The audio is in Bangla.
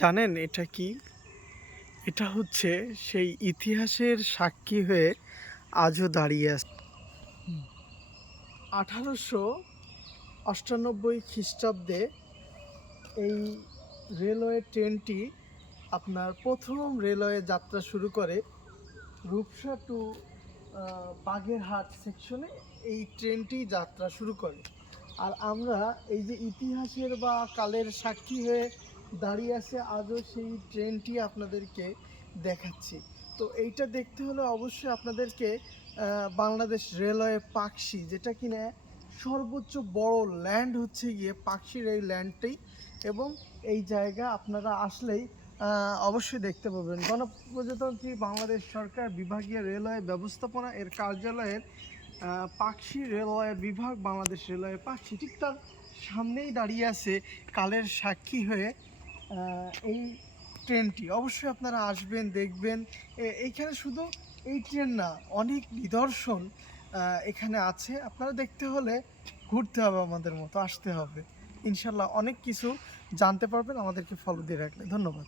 জানেন এটা কি? এটা হচ্ছে সেই ইতিহাসের সাক্ষী হয়ে আজও দাঁড়িয়ে আছে। 1898 খ্রিস্টাব্দে এই রেলওয়ে ট্রেনটি আপনার প্রথম রেলওয়ে যাত্রা শুরু করে রূপসা টু বাগেরহাট সেকশনে এই ট্রেনটি যাত্রা শুরু করে। আর আমরা এই যে ইতিহাসের বা কালের সাক্ষী হয়ে দাঁড়িয়ে আছে আজও সেই ট্রেনটি আপনাদেরকে দেখাচ্ছি। তো এইটা দেখতে হলে অবশ্যই আপনাদেরকে বাংলাদেশ রেলওয়ে পাকশি, যেটা কিনা সর্বোচ্চ বড় ল্যান্ড হচ্ছে গিয়ে পাকশির এই ল্যান্ডটাই, এবং এই জায়গা আপনারা আসলেই অবশ্যই দেখতে পাবেন। গণপ্রজাতন্ত্রী বাংলাদেশ সরকার বিভাগীয় রেলওয়ে ব্যবস্থাপনা এর কার্যালয়ের পাকশি রেলওয়ে বিভাগ, বাংলাদেশ রেলওয়ে পাকশি, ঠিক তার সামনেই দাঁড়িয়ে আছে কালের সাক্ষী হয়ে এই ট্রেনটি। অবশ্যই আপনারা আসবেন, দেখবেন। এইখানে শুধু এই ট্রেন না, অনেক নিদর্শন এখানে আছে। আপনারা দেখতে হলে ঘুরতে হবে, আমাদের মতো আসতে হবে। ইনশাল্লাহ অনেক কিছু জানতে পারবেন আমাদেরকে ফলো দিয়ে রাখলে। ধন্যবাদ।